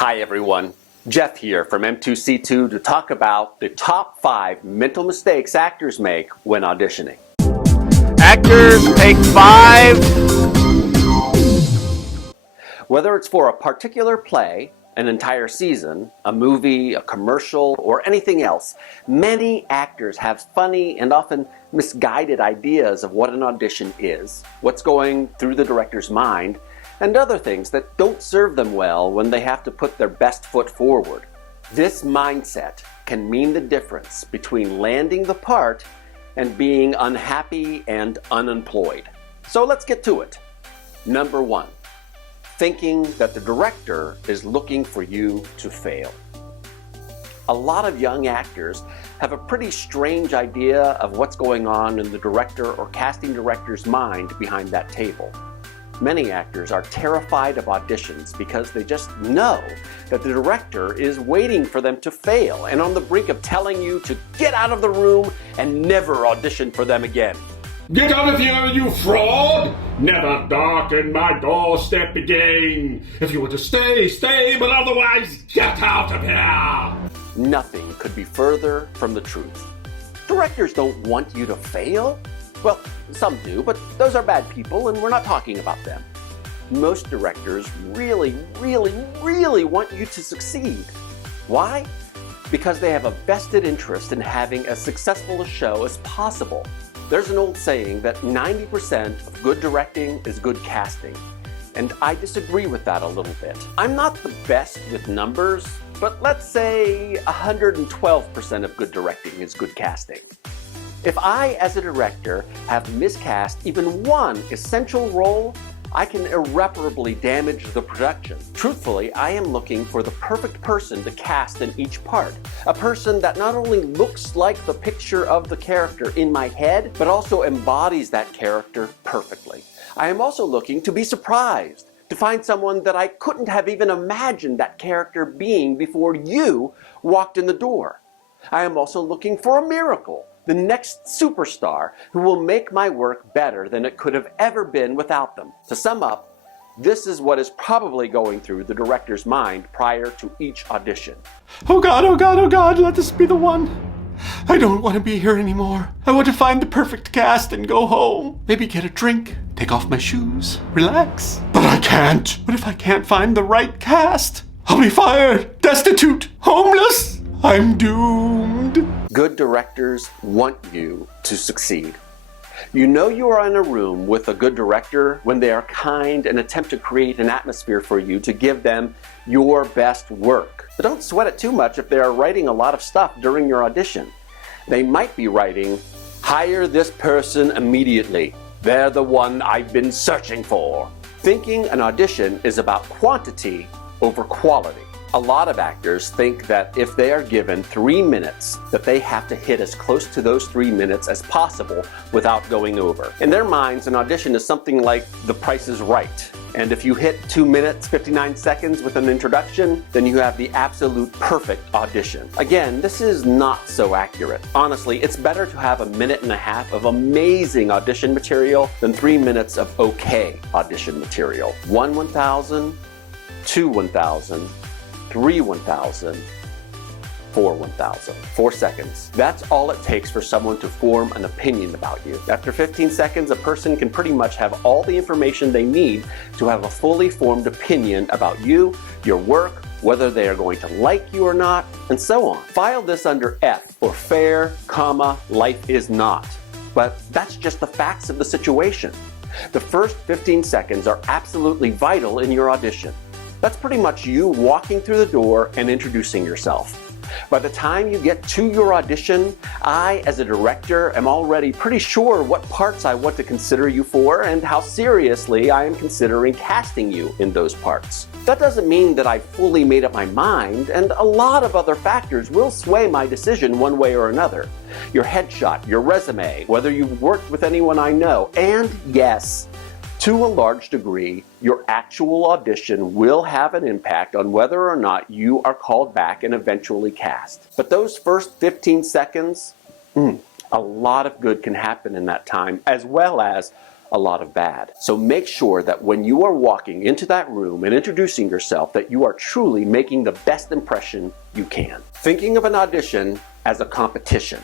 Hi everyone, Jeff here from M2C2 to talk about the top 5 mental mistakes actors make when auditioning. Actors, take 5. Whether it's for a particular play, an entire season, a movie, a commercial, or anything else, many actors have funny and often misguided ideas of what an audition is, what's going through the director's mind, and other things that don't serve them well when they have to put their best foot forward. This mindset can mean the difference between landing the part and being unhappy and unemployed. So let's get to it. Number 1. Thinking that the director is looking for you to fail. A lot of young actors have a pretty strange idea of what's going on in the director or casting director's mind behind that table. Many actors are terrified of auditions because they just know that the director is waiting for them to fail and on the brink of telling you to get out of the room and never audition for them again. Get out of here, you fraud! Never darken my doorstep again. If you want to stay, stay, but otherwise, get out of here! Nothing could be further from the truth. Directors don't want you to fail. Well, some do, but those are bad people and we're not talking about them. Most directors really want you to succeed. Why? Because they have a vested interest in having as successful a show as possible. There's an old saying that 90% of good directing is good casting, and I disagree with that a little bit. I'm not the best with numbers, but let's say 112% of good directing is good casting. If I, as a director, have miscast even one essential role, I can irreparably damage the production. Truthfully, I am looking for the perfect person to cast in each part. A person that not only looks like the picture of the character in my head, but also embodies that character perfectly. I am also looking to be surprised, to find someone that I couldn't have even imagined that character being before you walked in the door. I am also looking for a miracle. The next superstar who will make my work better than it could have ever been without them. To sum up, this is what is probably going through the director's mind prior to each audition. Oh God, let this be the one. I don't want to be here anymore. I want to find the perfect cast and go home. Maybe get a drink, take off my shoes, relax. But I can't. What if I can't find the right cast? I'll be fired, destitute, homeless. I'm doomed. Good directors want you to succeed. You know you are in a room with a good director when they are kind and attempt to create an atmosphere for you to give them your best work. But don't sweat it too much if they are writing a lot of stuff during your audition. They might be writing, "Hire this person immediately. They're the one I've been searching for." Thinking an audition is about quantity over quality. A lot of actors think that if they are given 3 minutes, that they have to hit as close to those 3 minutes as possible without going over. In their minds, an audition is something like The Price is Right. And if you hit 2 minutes, 59 seconds with an introduction, then you have the absolute perfect audition. Again, this is not so accurate. Honestly, it's better to have a minute and a half of amazing audition material than 3 minutes of okay audition material. 1 1,000, 2 1,000, 3 1,000, 4 1,000. 4 seconds. That's all it takes for someone to form an opinion about you. After 15 seconds, a person can pretty much have all the information they need to have a fully formed opinion about you, your work, whether they are going to like you or not, and so on. File this under F for fair, life is not. But that's just the facts of the situation. The first 15 seconds are absolutely vital in your audition. That's pretty much you walking through the door and introducing yourself. By the time you get to your audition, I, as a director, am already pretty sure what parts I want to consider you for and how seriously I am considering casting you in those parts. That doesn't mean that I've fully made up my mind, and a lot of other factors will sway my decision one way or another. Your headshot, your resume, whether you've worked with anyone I know, and yes, to a large degree, your actual audition will have an impact on whether or not you are called back and eventually cast. But those first 15 seconds, a lot of good can happen in that time, as well as a lot of bad. So make sure that when you are walking into that room and introducing yourself, that you are truly making the best impression you can. Thinking of an audition as a competition.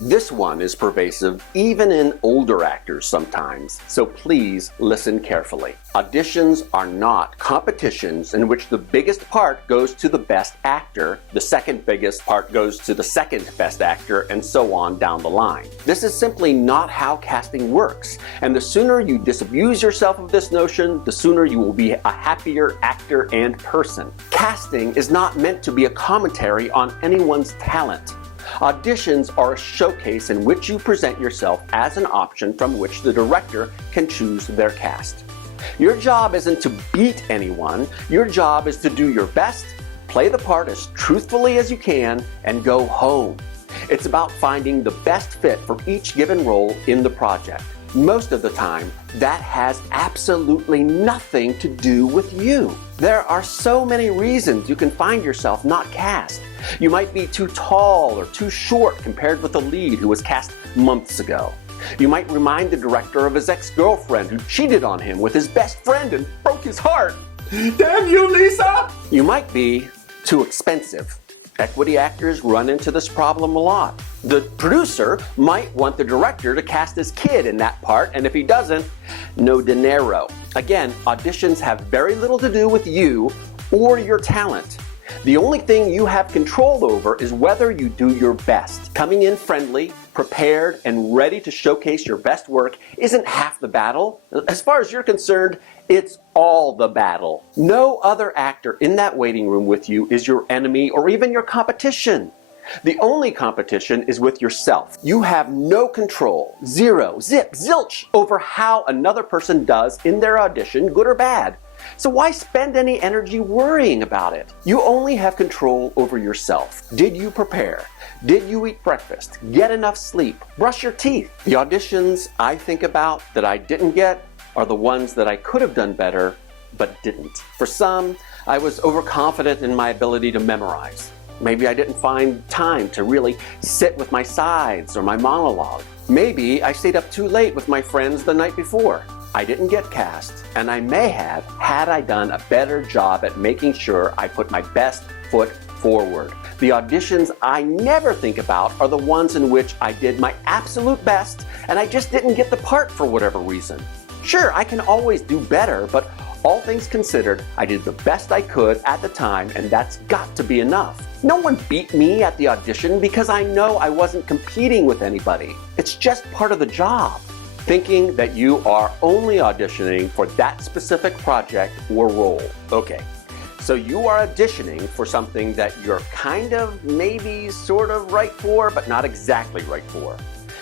This one is pervasive even in older actors sometimes, so please listen carefully. Auditions are not competitions in which the biggest part goes to the best actor, the second biggest part goes to the second best actor, and so on down the line. This is simply not how casting works, and the sooner you disabuse yourself of this notion, the sooner you will be a happier actor and person. Casting is not meant to be a commentary on anyone's talent. Auditions are a showcase in which you present yourself as an option from which the director can choose their cast. Your job isn't to beat anyone, your job is to do your best, play the part as truthfully as you can, and go home. It's about finding the best fit for each given role in the project. Most of the time, that has absolutely nothing to do with you. There are so many reasons you can find yourself not cast. You might be too tall or too short compared with the lead who was cast months ago. You might remind the director of his ex-girlfriend who cheated on him with his best friend and broke his heart. Damn you, Lisa! You might be too expensive. Equity actors run into this problem a lot. The producer might want the director to cast his kid in that part, and if he doesn't, no dinero. Again, auditions have very little to do with you or your talent. The only thing you have control over is whether you do your best. Coming in friendly, prepared, and ready to showcase your best work isn't half the battle. As far as you're concerned, it's all the battle. No other actor in that waiting room with you is your enemy or even your competition. The only competition is with yourself. You have no control, zero, zip, zilch, over how another person does in their audition, good or bad. So why spend any energy worrying about it? You only have control over yourself. Did you prepare? Did you eat breakfast? Get enough sleep? Brush your teeth? The auditions I think about that I didn't get are the ones that I could have done better, but didn't. For some, I was overconfident in my ability to memorize. Maybe I didn't find time to really sit with my sides or my monologue. Maybe I stayed up too late with my friends the night before. I didn't get cast, and I may have had I done a better job at making sure I put my best foot forward. The auditions I never think about are the ones in which I did my absolute best and I just didn't get the part for whatever reason. Sure, I can always do better, but all things considered, I did the best I could at the time, and that's got to be enough. No one beat me at the audition because I know I wasn't competing with anybody. It's just part of the job. Thinking that you are only auditioning for that specific project or role. Okay, so you are auditioning for something that you're kind of, maybe, sort of right for, but not exactly right for.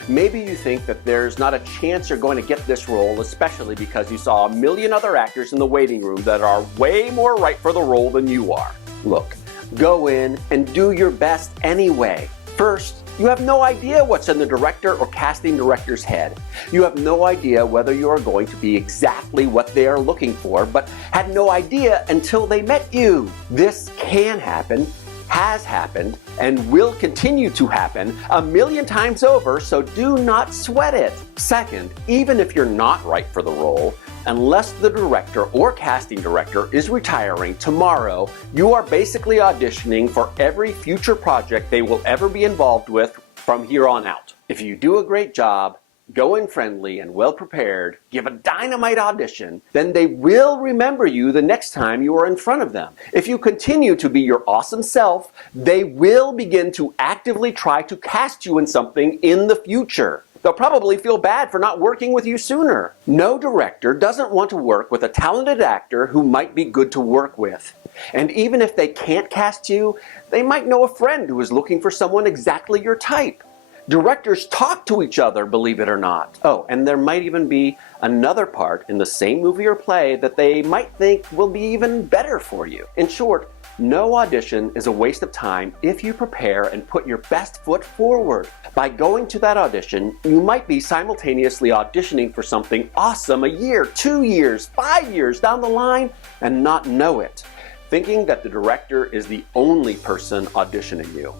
Maybe you think that there's not a chance you're going to get this role, especially because you saw a million other actors in the waiting room that are way more right for the role than you are. Look, go in and do your best anyway. First, you have no idea what's in the director or casting director's head. You have no idea whether you are going to be exactly what they are looking for, but had no idea until they met you. This can happen, has happened, and will continue to happen a million times over, so do not sweat it. Second, even if you're not right for the role, unless the director or casting director is retiring tomorrow, you are basically auditioning for every future project they will ever be involved with from here on out. If you do a great job, go in friendly and well prepared, give a dynamite audition, then they will remember you the next time you are in front of them. If you continue to be your awesome self, they will begin to actively try to cast you in something in the future. They'll probably feel bad for not working with you sooner. No director doesn't want to work with a talented actor who might be good to work with. And even if they can't cast you, they might know a friend who is looking for someone exactly your type. Directors talk to each other, believe it or not. Oh, and there might even be another part in the same movie or play that they might think will be even better for you. In short, no audition is a waste of time if you prepare and put your best foot forward. By going to that audition, you might be simultaneously auditioning for something awesome a year, 2 years, 5 years down the line and not know it, thinking that the director is the only person auditioning you.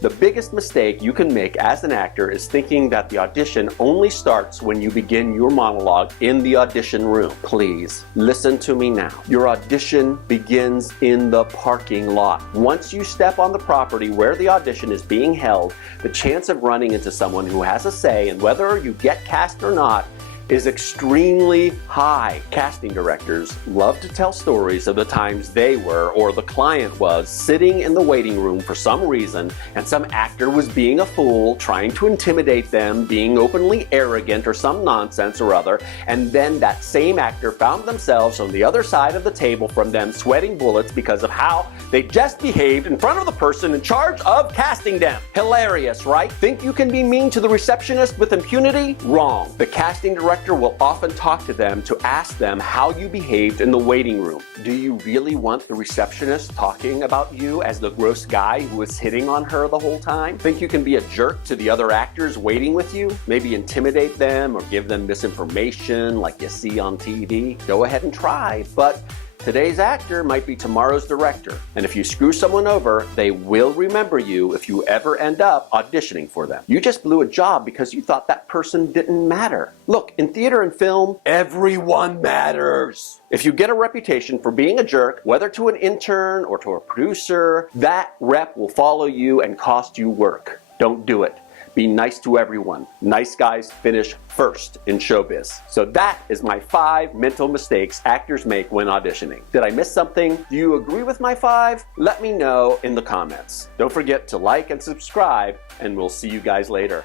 The biggest mistake you can make as an actor is thinking that the audition only starts when you begin your monologue in the audition room. Please, listen to me now. Your audition begins in the parking lot. Once you step on the property where the audition is being held, the chance of running into someone who has a say in whether you get cast or not is extremely high. Casting directors love to tell stories of the times they were, or the client was, sitting in the waiting room for some reason, and some actor was being a fool, trying to intimidate them, being openly arrogant or some nonsense or other, and then that same actor found themselves on the other side of the table from them, sweating bullets because of how they just behaved in front of the person in charge of casting them. Hilarious, right? Think you can be mean to the receptionist with impunity? Wrong. The casting director will often talk to them to ask them how you behaved in the waiting room. Do you really want the receptionist talking about you as the gross guy who was hitting on her the whole time? Think you can be a jerk to the other actors waiting with you? Maybe intimidate them or give them misinformation like you see on TV? Go ahead and try, but today's actor might be tomorrow's director, and if you screw someone over, they will remember you if you ever end up auditioning for them. You just blew a job because you thought that person didn't matter. Look, in theater and film, everyone matters. If you get a reputation for being a jerk, whether to an intern or to a producer, that rep will follow you and cost you work. Don't do it. Be nice to everyone. Nice guys finish first in showbiz. So that is my 5 mental mistakes actors make when auditioning. Did I miss something? Do you agree with my 5? Let me know in the comments. Don't forget to like and subscribe, and we'll see you guys later.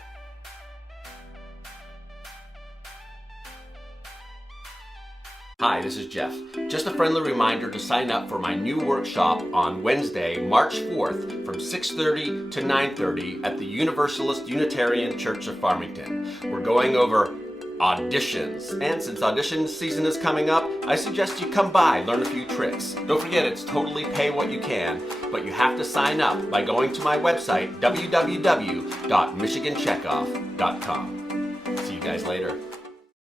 Hi, this is Jeff. Just a friendly reminder to sign up for my new workshop on Wednesday, March 4th from 6:30 to 9:30 at the Universalist Unitarian Church of Farmington. We're going over auditions. And since audition season is coming up, I suggest you come by, learn a few tricks. Don't forget, it's totally pay what you can, but you have to sign up by going to my website, www.michigancheckoff.com. See you guys later.